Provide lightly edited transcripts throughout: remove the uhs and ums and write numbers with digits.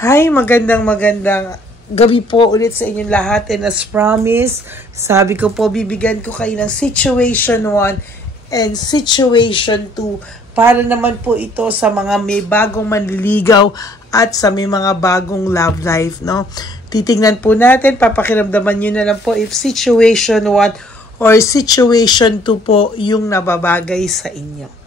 Hi, magandang gabi po ulit sa inyong lahat, and as promised, sabi ko po bibigyan ko kayo ng situation 1 and situation 2 para naman po ito sa mga may bagong manliligaw at sa may mga bagong love life, no? Titingnan po natin, papakiramdaman nyo na lang po if situation 1 or situation 2 po yung nababagay sa inyo.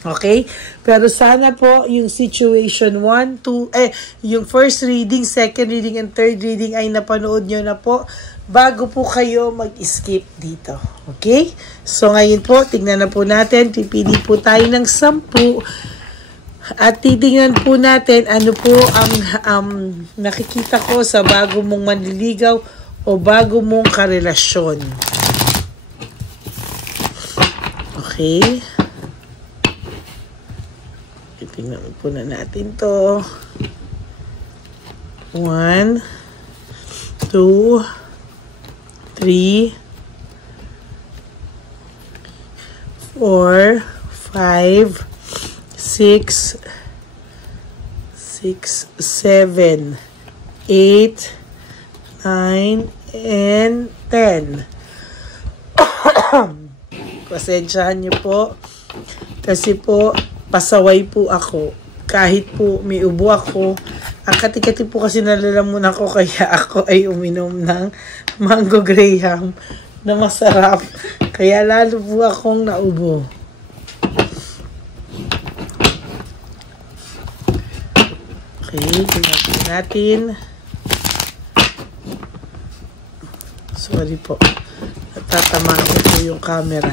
Okay? Pero sana po yung situation 1, 2, yung first reading, second reading, and third reading ay napanood nyo na po bago po kayo mag-skip dito. Okay? So ngayon po, tignan na po natin. Pipili po tayo ng 10 at titingnan po natin ano po ang nakikita ko sa bago mong manliligaw o bago mong karelasyon. Okay? Tingnan po na natin to. 1, 2, 3, 4, 5, 6, 7, 8, 9, and 10. Pasensyahan niyo po kasi po pasaway po ako. Kahit po may ubo ako, ang kati-kati po kasi nalalaman ako, kaya ako ay uminom ng Mango Graham na masarap. Kaya lalo po akong naubo. Okay, tingnan natin. Sorry po. Natatamaan ko po yung camera.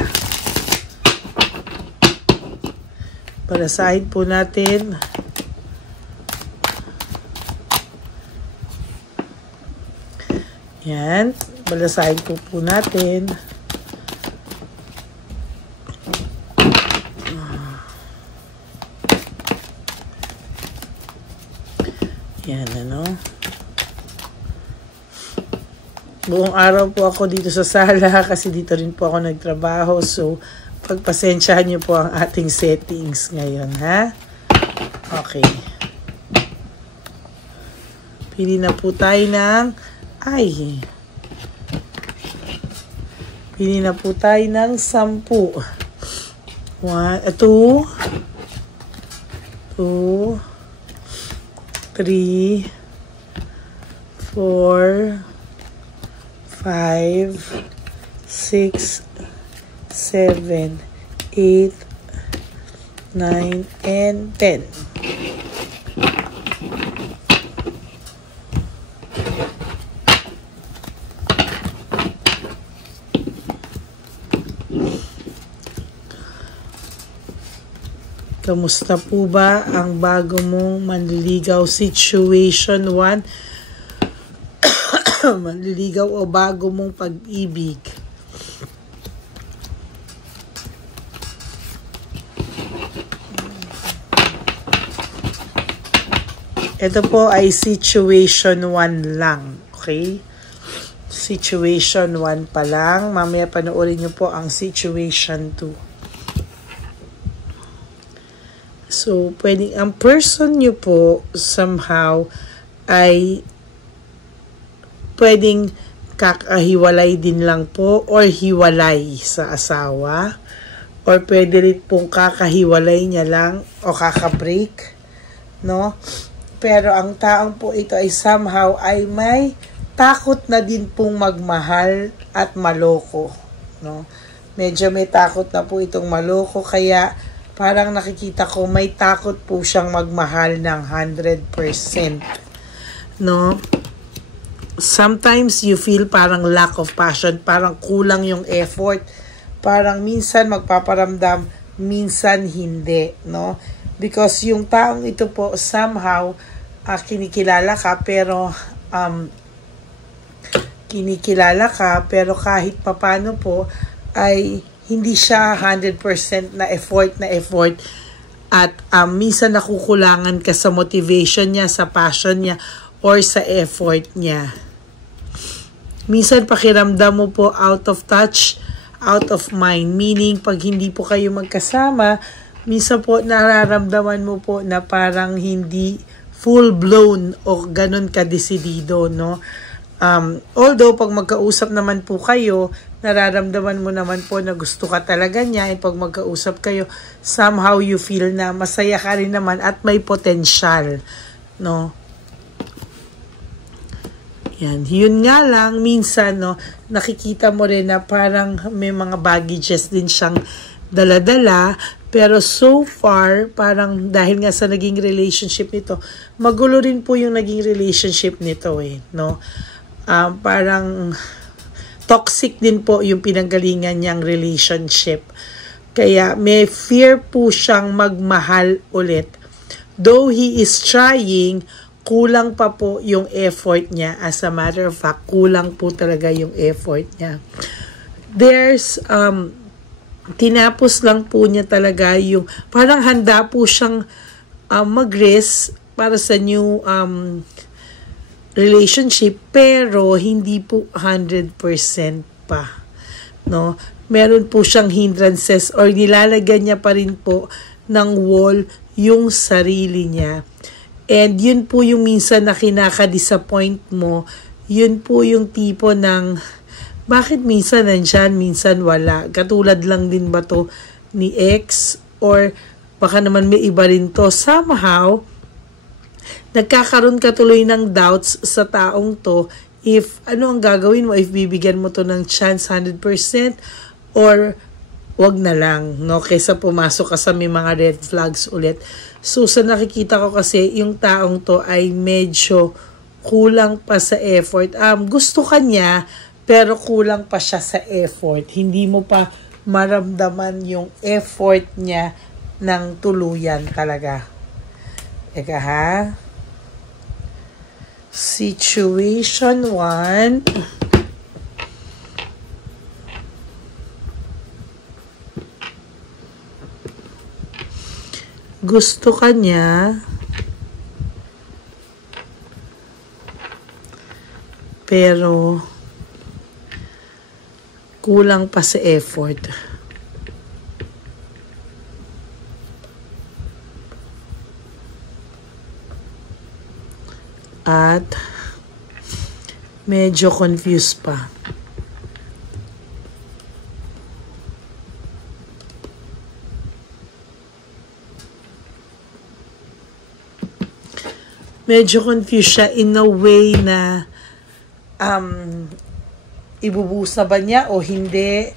Palasahin po natin. Yan. Palasahin po natin. Yan, ano. Buong araw po ako dito sa sala kasi dito rin po ako nagtrabaho. So, pagpasensyahan niyo po ang ating settings ngayon, ha? Okay. Pili na po tayo ng Pili na po tayo ng 10. 2, 2, 3, 4, 5, 6, 7, 8, 9, and 10. Kamusta po ba ang bago mong manliligaw situation 1? Manliligaw o bago mong pag-ibig? Ito po ay situation 1 lang. Okay? Situation 1 pa lang. Mamaya panoorin nyo po ang situation 2. So, pwedeng ang person nyo po somehow ay pwedeng kakahiwalay din lang po or hiwalay sa asawa. Or pwede rin pong kakahiwalay niya lang o kakabreak. No? Pero ang taong po ito ay somehow ay may takot na din pong magmahal at maloko. No? Medyo may takot na po itong maloko, kaya parang nakikita ko may takot po siyang magmahal ng 100%. No? Sometimes you feel parang lack of passion, parang kulang yung effort. Parang minsan magpaparamdam, minsan hindi. No? Because yung taong ito po somehow kinikilala ka pero kahit papano po ay hindi siya 100% na effort at minsan nakukulangan ka sa motivation niya, sa passion niya or sa effort niya. Minsan pakiramdam mo po out of touch, out of mind, meaning pag hindi po kayo magkasama, minsan po nararamdaman mo po na parang hindi full-blown o ganun ka-desidido, no? Although, pag magkausap naman po kayo, nararamdaman mo naman po na gusto ka talaga niya, and pag magkausap kayo, somehow you feel na masaya ka rin naman at may potential, no? Yan. Yun nga lang, minsan, no, nakikita mo rin na parang may mga baggages din siyang dala-dala, pero so far, parang dahil nga sa naging relationship nito, magulo rin po yung naging relationship nito no? Parang toxic din po yung pinanggalingan niyang relationship. Kaya may fear po siyang magmahal ulit. Though he is trying, kulang pa po yung effort niya. As a matter of fact, kulang po talaga yung effort niya. There's, tinapos lang po niya talaga yung, parang handa po siyang mag-risk para sa new relationship, pero hindi po 100% pa, no? Meron po siyang hindrances or nilalagyan niya pa rin po ng wall yung sarili niya. And yun po yung minsan na kinaka-disappoint mo, yun po yung tipo ng bakit minsan nandyan, minsan wala. Katulad lang din ba to ni ex or baka naman may iba rin to. Somehow, nagkakaroon ka tuloy ng doubts sa taong to if ano ang gagawin mo, if bibigyan mo to ng chance 100% or wag na lang, no? Kaysa pumasok ka sa may mga red flags ulit. So, sa nakikita ko kasi, yung taong to ay medyo kulang pa sa effort. Gusto ka niya, pero kulang pa siya sa effort. Hindi mo pa maramdaman yung effort niya ng tuluyan talaga. Eka ha? Situation 1. Gusto ka niya, pero kulang pa sa effort. At medyo confused pa. Medyo confused siya in a way na ibubusa ba niya o hindi,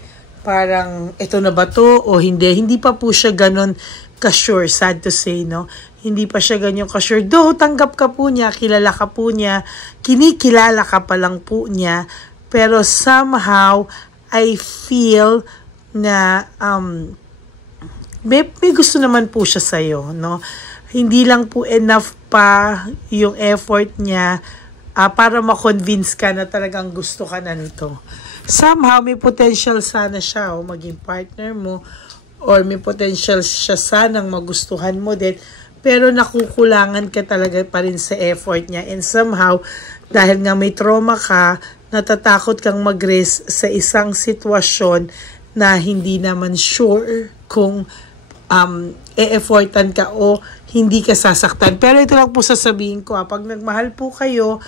parang ito na ba to o hindi. Hindi pa po siya ganon ka-sure, sad to say, no? Hindi pa siya ganyan ka-sure. Though, tanggap ka po niya, kilala ka po niya, kinikilala ka pa lang po niya, pero somehow, I feel na may gusto naman po siya sa'yo, no? Hindi lang po enough pa yung effort niya para ma-convince ka na talagang gusto ka na nito. Somehow, may potential sana siya maging partner mo or may potential siya sanang magustuhan mo din, pero nakukulangan ka talaga pa rin sa effort niya. And somehow, dahil nga may trauma ka, natatakot kang mag-risk sa isang sitwasyon na hindi naman sure kung e-effortan ka o hindi ka sasaktan. Pero ito lang po sasabihin ko, pag nagmahal po kayo,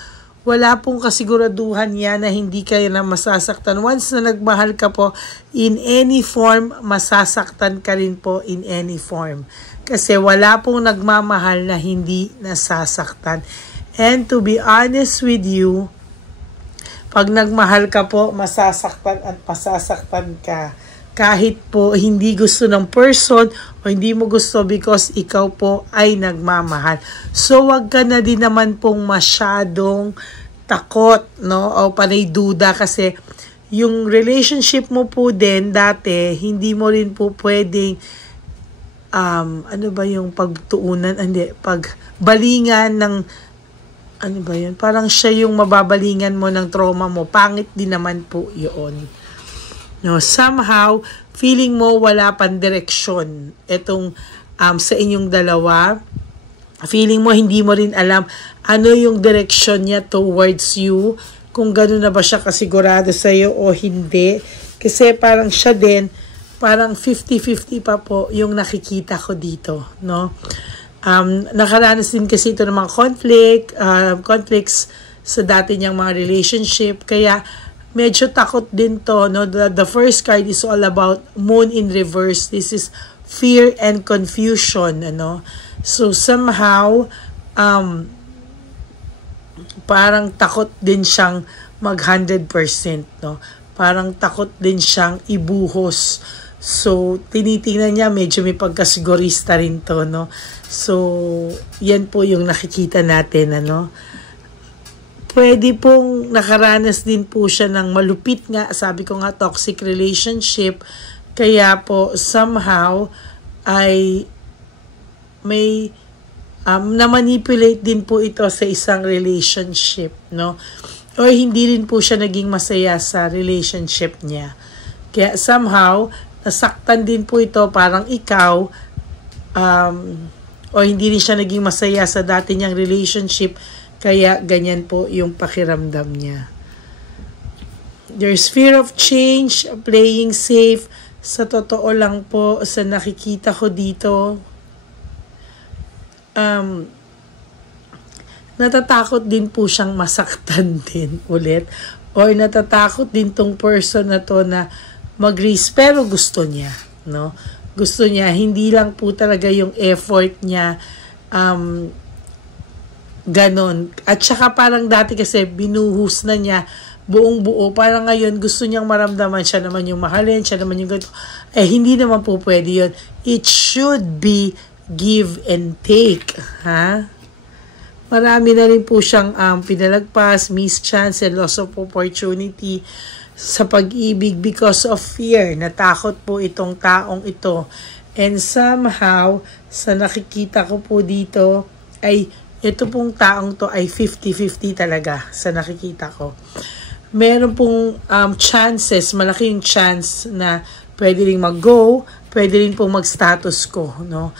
wala pong kasiguraduhan yan na hindi kayo na masasaktan. Once na nagmahal ka po, in any form, masasaktan ka rin po in any form. Kasi wala pong nagmamahal na hindi nasasaktan. And to be honest with you, pag nagmahal ka po, masasaktan at masasaktan ka. Kahit po hindi gusto ng person o hindi mo gusto because ikaw po ay nagmamahal. So, wag ka na din naman pong masyadong takot, no? O panay duda kasi yung relationship mo po din dati, hindi mo rin po pwedeng ano ba yung pagtuunan, hindi, pagbalingan ng ano ba yun? Parang siya yung mababalingan mo ng trauma mo. Pangit din naman po yun. No, somehow, feeling mo wala pang direksyon itong sa inyong dalawa. Feeling mo hindi mo rin alam ano yung direksyon niya towards you. Kung gano'n na ba siya kasigurado sa'yo o hindi. Kasi parang siya din, parang 50-50 pa po yung nakikita ko dito. No? Nakaranas din kasi ito ng mga conflicts sa dati niyang mga relationship. Kaya, medyo takot din to, no? The first card is all about moon in reverse. This is fear and confusion, ano? So, somehow, parang takot din siyang mag 100%, no? Parang takot din siyang ibuhos. So, tinitingnan niya, medyo may pagkasigurista rin to, no? So, yan po yung nakikita natin, ano? Pwede pong nakaranas din po siya ng malupit nga, sabi ko nga, toxic relationship. Kaya po, somehow, ay may na-manipulate din po ito sa isang relationship, no? Or hindi rin po siya naging masaya sa relationship niya. Kaya somehow, nasaktan din po ito, parang ikaw, o hindi rin siya naging masaya sa dati niyang relationship, kaya ganyan po yung pakiramdam niya. There's fear of change, playing safe. Sa totoo lang po, sa nakikita ko dito, natatakot din po siyang masaktan din ulit. Or natatakot din tong person na to na mag-risk, pero gusto niya, no? Gusto niya, hindi lang po talaga yung effort niya, ganon. At saka parang dati kasi binuhus na niya buong buo. Parang ngayon gusto niyang maramdaman siya naman yung mahalin, siya naman yung ganito. Eh, hindi naman po pwede yun. It should be give and take. Ha? Marami na rin po siyang pinalagpas, missed chance and loss of opportunity sa pag-ibig because of fear. Natakot po itong taong ito. And somehow, sa nakikita ko po dito, ay ito pong taong to ay 50-50 talaga sa nakikita ko. Meron pong chances, malaking chance na pwede rin mag-go, pwede rin pong mag-status quo, no?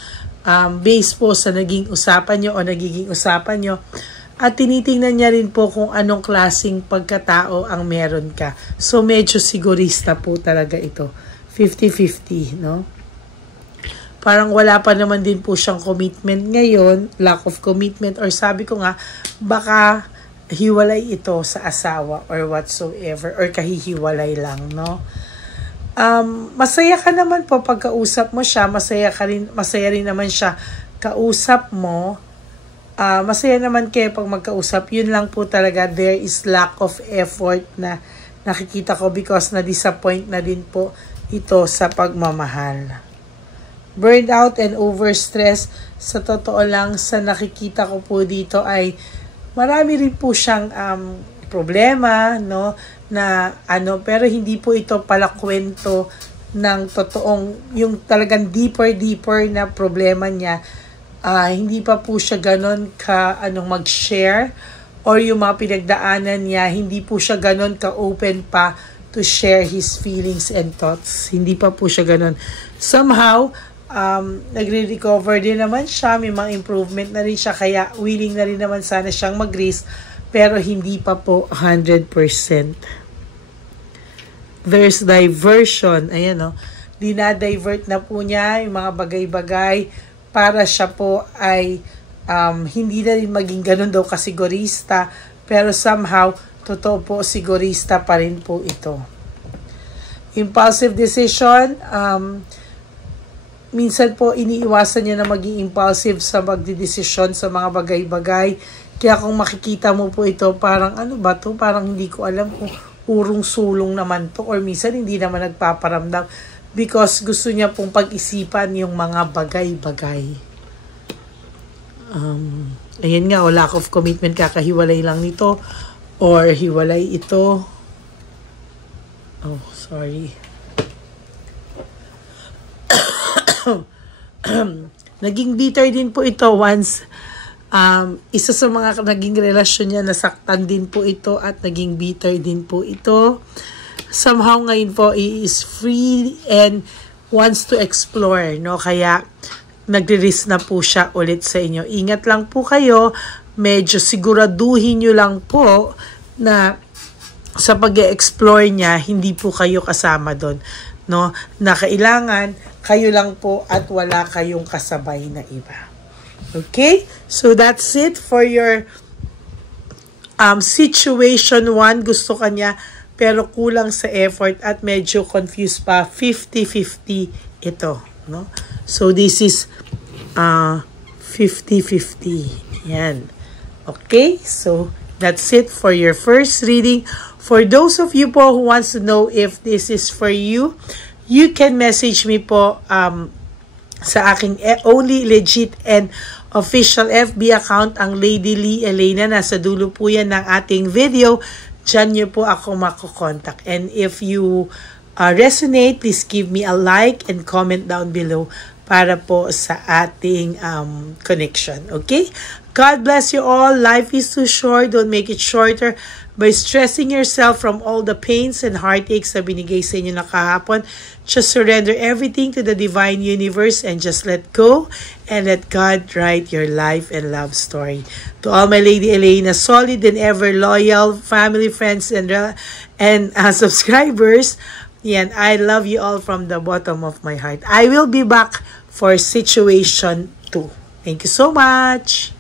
Based po sa naging usapan nyo o nagiging usapan nyo. At tinitingnan niya rin po kung anong klaseng pagkatao ang meron ka. So, medyo sigurista po talaga ito. 50-50, no? Parang wala pa naman din po siyang commitment ngayon, lack of commitment, or sabi ko nga, baka hiwalay ito sa asawa or whatsoever, or kahihiwalay lang, no? Masaya ka naman po pagkausap mo siya, masaya rin naman siya kausap mo, masaya naman kayo pag magkausap. Yun lang po talaga, there is lack of effort na nakikita ko because na-disappoint na din po ito sa pagmamahal. Burned out and overstress, sa totoo lang, sa nakikita ko po dito ay marami rin po siyang problema, no, na pero hindi po ito pala kwento ng totoong, yung talagang deeper na problema niya. Hindi pa po siya ganon ka mag-share, or yung mga pinagdaanan niya, hindi po siya ganon ka-open pa to share his feelings and thoughts. Hindi pa po siya ganon. Somehow, nagre-recover din naman siya, may mga improvement na rin siya, kaya willing na rin naman sana siyang mag-risk, pero hindi pa po 100%. There's diversion, ayan o, dinadivert na po niya yung mga bagay-bagay para siya po ay hindi na rin maging ganun daw kasigurista, pero somehow, totoo po, sigurista pa rin po ito. Impulsive decision, minsan po iniiwasan niya na maging impulsive sa magdidesisyon sa mga bagay-bagay. Kaya kung makikita mo po ito, parang ano ba to? Parang hindi ko alam kung urong-sulong naman to, or minsan hindi naman nagpaparamdam because gusto niya pong pag-isipan yung mga bagay-bagay. Ayan nga, lack of commitment, kakahiwalay lang nito or hiwalay ito. Oh, sorry. Naging bitter din po ito once isa sa mga naging relasyon niya, nasaktan din po ito at naging bitter din po ito. Somehow ngayon po he is free and wants to explore, no? Kaya nagre-risk na po siya ulit sa inyo. Ingat lang po kayo, medyo siguraduhin nyo lang po na sa pag-explore niya, hindi po kayo kasama doon, no? Na kailangan kayo lang po at wala kayong kasabay na iba. Okay? So that's it for your situation 1. Gusto kanya pero kulang sa effort at medyo confused pa. 50-50 ito. No? So this is 50-50. Yan. Okay? So that's it for your first reading. For those of you po who wants to know if this is for you, you can message me po sa aking only legit and official FB account, ang Lady Lee Elena. Nasa dulo po yan ng ating video. Diyan nyo po ako makokontak. And if you resonate, please give me a like and comment down below para po sa ating connection. Okay? God bless you all. Life is too short. Don't make it shorter by stressing yourself from all the pains and heartaches na binigay sa inyo na kahapon. Just surrender everything to the divine universe and just let go and let God write your life and love story. To all my Lady Elena, solid and ever loyal family, friends, and subscribers, yan, I love you all from the bottom of my heart. I will be back for situation 2. Thank you so much.